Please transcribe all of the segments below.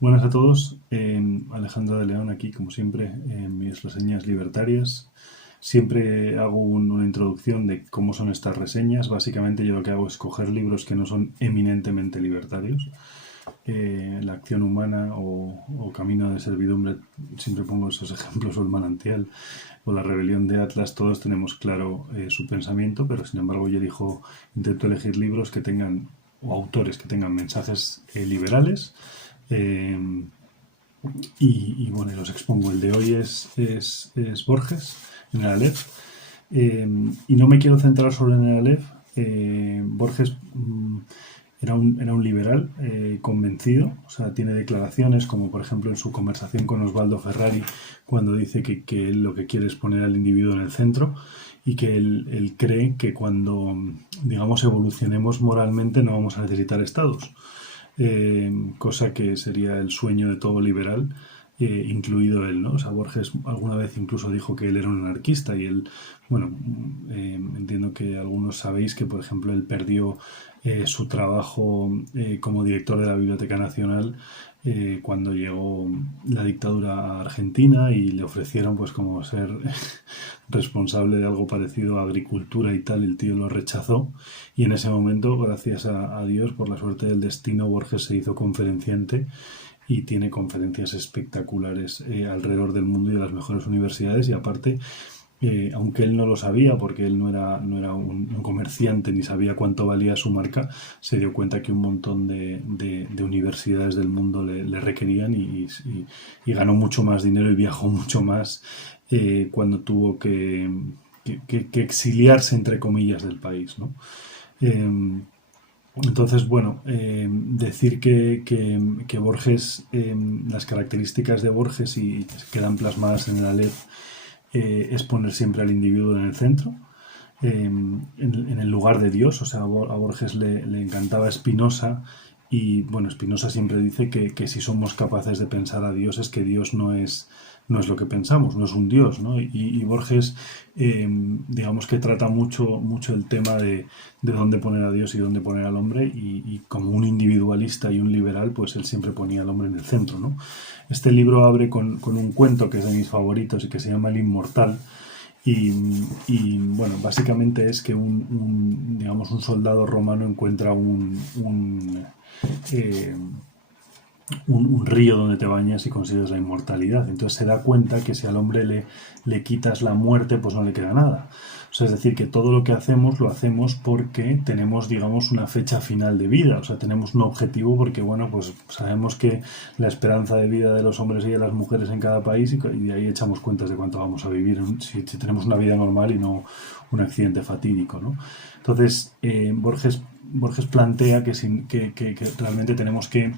Buenas a todos, Alejandro de León aquí, como siempre, en mis reseñas libertarias. Siempre hago una introducción de cómo son estas reseñas. Básicamente yo lo que hago es coger libros que no son eminentemente libertarios. La acción humana o Camino de servidumbre, siempre pongo esos ejemplos, o el manantial, o la rebelión de Atlas, todos tenemos claro su pensamiento, pero sin embargo yo intento elegir libros que tengan, o autores que tengan mensajes liberales, eh, bueno, los expongo. El de hoy es Borges, en el Aleph. Y no me quiero centrar solo en el Aleph. Borges era un liberal convencido, o sea, tiene declaraciones como por ejemplo en su conversación con Osvaldo Ferrari, cuando dice que él lo que quiere es poner al individuo en el centro y que él cree que cuando, digamos, evolucionemos moralmente no vamos a necesitar estados, cosa que sería el sueño de todo liberal, incluido él, ¿no? O sea, Borges alguna vez incluso dijo que él era un anarquista y él, bueno, entiendo que algunos sabéis que, por ejemplo, él perdió su trabajo como director de la Biblioteca Nacional cuando llegó la dictadura a Argentina y le ofrecieron pues como ser responsable de algo parecido a agricultura y tal. El tío lo rechazó y en ese momento, gracias a Dios, por la suerte del destino, Borges se hizo conferenciante y tiene conferencias espectaculares alrededor del mundo y de las mejores universidades. Y aparte, aunque él no lo sabía, porque él no era un comerciante ni sabía cuánto valía su marca, se dio cuenta que un montón de universidades del mundo le requerían y ganó mucho más dinero y viajó mucho más cuando tuvo que exiliarse, entre comillas, del país, ¿no? Entonces, bueno, decir que Borges, las características de Borges y quedan plasmadas en el Aleph, es poner siempre al individuo en el centro, en el lugar de Dios. O sea, a Borges le encantaba Spinoza y, bueno, Spinoza siempre dice que si somos capaces de pensar a Dios es que Dios no es lo que pensamos, no es un Dios, ¿no? Y Borges, digamos que trata mucho el tema de dónde poner a Dios y dónde poner al hombre, y como un individualista y un liberal, pues él siempre ponía al hombre en el centro, ¿no? Este libro abre con un cuento que es de mis favoritos y que se llama El Inmortal. Bueno, básicamente es que digamos, un soldado romano encuentra eh, un río donde te bañas y consigues la inmortalidad. Entonces se da cuenta que si al hombre le quitas la muerte, pues no le queda nada. O sea, es decir, que todo lo que hacemos lo hacemos porque tenemos, digamos, una fecha final de vida. O sea, tenemos un objetivo porque, bueno, pues sabemos que la esperanza de vida de los hombres y de las mujeres en cada país, y de ahí echamos cuentas de cuánto vamos a vivir si tenemos una vida normal y no un accidente fatídico, ¿no? Entonces, Borges plantea que realmente tenemos que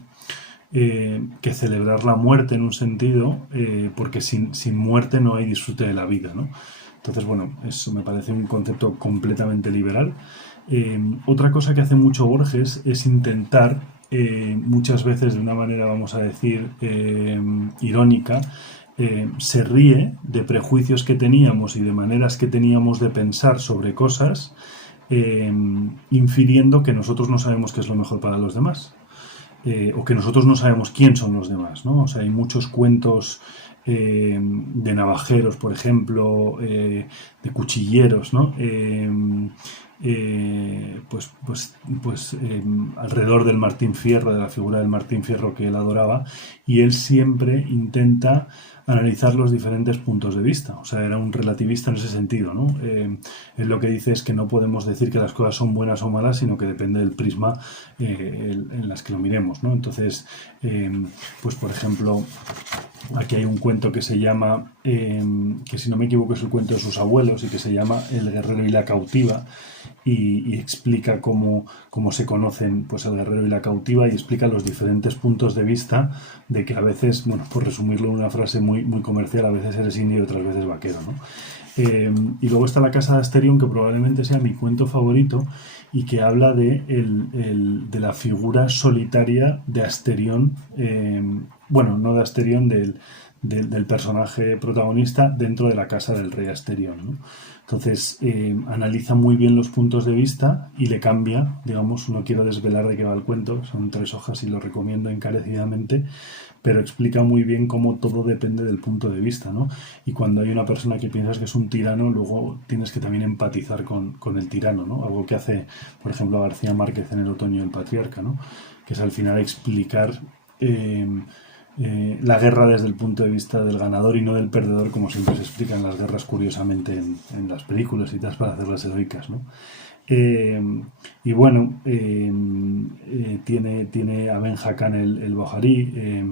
celebrar la muerte en un sentido, porque sin muerte no hay disfrute de la vida, ¿no? Entonces, bueno, eso me parece un concepto completamente liberal. Otra cosa que hace mucho Borges es intentar, muchas veces de una manera, vamos a decir, irónica, se ríe de prejuicios que teníamos y de maneras que teníamos de pensar sobre cosas, infiriendo que nosotros no sabemos qué es lo mejor para los demás. O que nosotros no sabemos quién son los demás, ¿no? O sea, hay muchos cuentos de navajeros, por ejemplo, de cuchilleros, ¿no? Alrededor del Martín Fierro, de la figura del Martín Fierro que él adoraba, y él siempre intenta analizar los diferentes puntos de vista. O sea, era un relativista en ese sentido, ¿no? Él lo que dice es que no podemos decir que las cosas son buenas o malas, sino que depende del prisma en las que lo miremos, ¿no? Entonces, pues por ejemplo, aquí hay un cuento que se llama, que si no me equivoco es el cuento de sus abuelos, y que se llama El guerrero y la cautiva, y explica cómo se conocen, pues, el guerrero y la cautiva, y explica los diferentes puntos de vista de que a veces, bueno, por resumirlo en una frase muy comercial, a veces eres indio y otras veces vaquero, ¿no? Y luego está La casa de Asterión, que probablemente sea mi cuento favorito y que habla de la figura solitaria de Asterión, bueno, no de Asterión, del personaje protagonista dentro de la casa del rey Asterión, ¿no? Entonces, analiza muy bien los puntos de vista y le cambia, digamos, no quiero desvelar de qué va el cuento, son 3 hojas y lo recomiendo encarecidamente, pero explica muy bien cómo todo depende del punto de vista, ¿no? Y cuando hay una persona que piensas que es un tirano, luego tienes que también empatizar con el tirano, ¿no? Algo que hace, por ejemplo, García Márquez en El otoño del patriarca, ¿no? Que es al final explicar la guerra desde el punto de vista del ganador y no del perdedor, como siempre se explican las guerras curiosamente en las películas y tal, para hacerlas heroicas, ¿no? Y bueno, tiene a Ben Hakan el Boharí,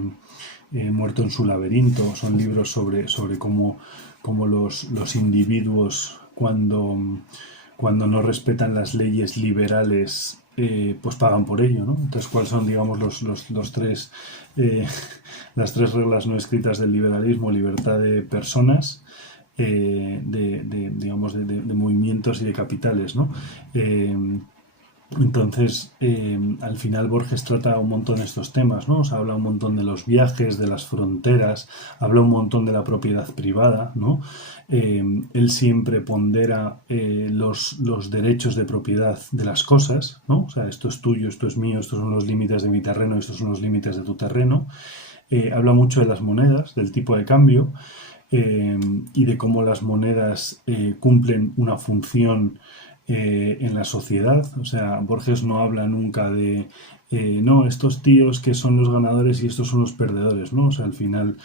Muerto en su laberinto. Son libros sobre cómo los individuos, cuando no respetan las leyes liberales, pues pagan por ello, ¿no? Entonces, ¿cuáles son, digamos, los tres, las 3 reglas no escritas del liberalismo? Libertad de personas, digamos, de movimientos y de capitales, ¿no? Entonces, al final Borges trata un montón de estos temas, ¿no? O sea, habla un montón de los viajes, de las fronteras, habla un montón de la propiedad privada, ¿no? Él siempre pondera los derechos de propiedad de las cosas, ¿no? O sea, esto es tuyo, esto es mío, estos son los límites de mi terreno, estos son los límites de tu terreno. Habla mucho de las monedas, del tipo de cambio, y de cómo las monedas cumplen una función en la sociedad. O sea, Borges no habla nunca de no, estos tíos que son los ganadores y estos son los perdedores, ¿no? O sea, al final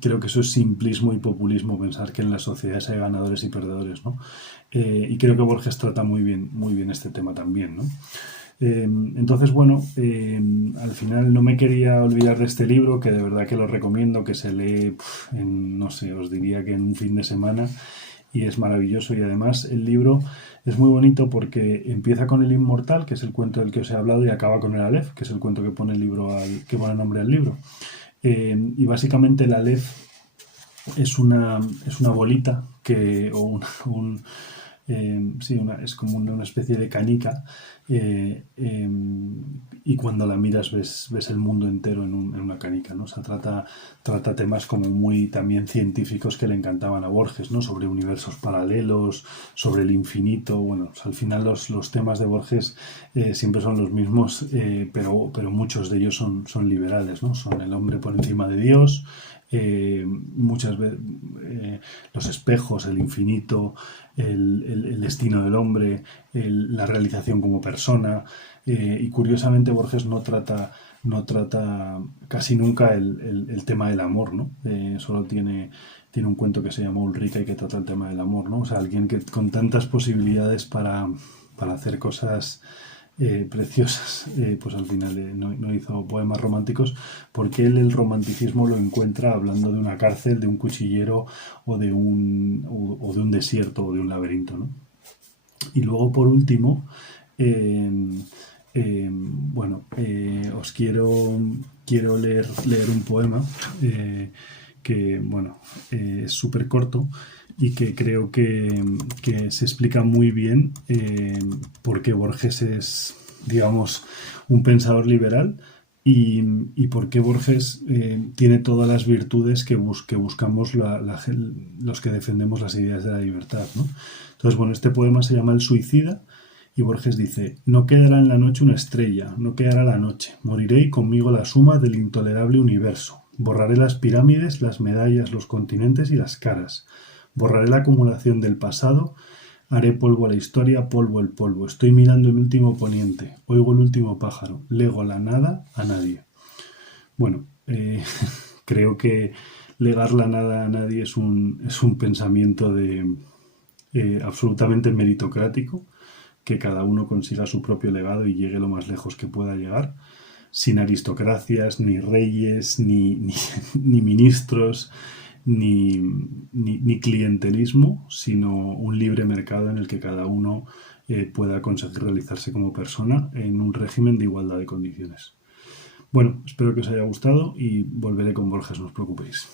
creo que eso es simplismo y populismo, pensar que en las sociedades hay ganadores y perdedores, ¿no? Y creo que Borges trata muy bien este tema también, ¿no? Entonces, bueno, al final no me quería olvidar de este libro, que de verdad que lo recomiendo, que se lee no sé, os diría que en un fin de semana, y es maravilloso. Y además el libro es muy bonito porque empieza con El Inmortal, que es el cuento del que os he hablado, y acaba con el Aleph, que es el cuento que pone que pone nombre al libro. Y básicamente el Aleph es una bolita es como una especie de canica, y cuando la miras ves el mundo entero en una canica, ¿no? O sea, trata temas como muy también científicos que le encantaban a Borges, ¿no? Sobre universos paralelos, sobre el infinito. Bueno, o sea, al final los temas de Borges siempre son los mismos, pero muchos de ellos son liberales, ¿no? Son el hombre por encima de Dios, muchas veces los espejos, el infinito, el destino del hombre, la realización como persona, y curiosamente Borges no trata casi nunca el tema del amor, ¿no? Solo tiene un cuento que se llama Ulrica y que trata el tema del amor, ¿no? O sea, alguien que con tantas posibilidades para hacer cosas preciosas, pues al final no hizo poemas románticos, porque él el romanticismo lo encuentra hablando de una cárcel, de un cuchillero o de un desierto o de un laberinto, ¿no? Y luego, por último, os quiero leer un poema que, bueno, es súper corto y que creo que se explica muy bien por qué Borges es, digamos, un pensador liberal y por qué Borges tiene todas las virtudes que buscamos los que defendemos las ideas de la libertad, ¿no? Entonces, bueno, este poema se llama El suicida y Borges dice: no quedará en la noche una estrella, no quedará la noche, moriré y conmigo la suma del intolerable universo. Borraré las pirámides, las medallas, los continentes y las caras. Borraré la acumulación del pasado, haré polvo a la historia, polvo el polvo. Estoy mirando el último poniente, oigo el último pájaro, lego la nada a nadie. Bueno, creo que legar la nada a nadie es un pensamiento absolutamente meritocrático, que cada uno consiga su propio legado y llegue lo más lejos que pueda llegar, sin aristocracias, ni reyes, ni ministros, ni clientelismo, sino un libre mercado en el que cada uno pueda conseguir realizarse como persona en un régimen de igualdad de condiciones. Bueno, espero que os haya gustado y volveré con Borges, no os preocupéis.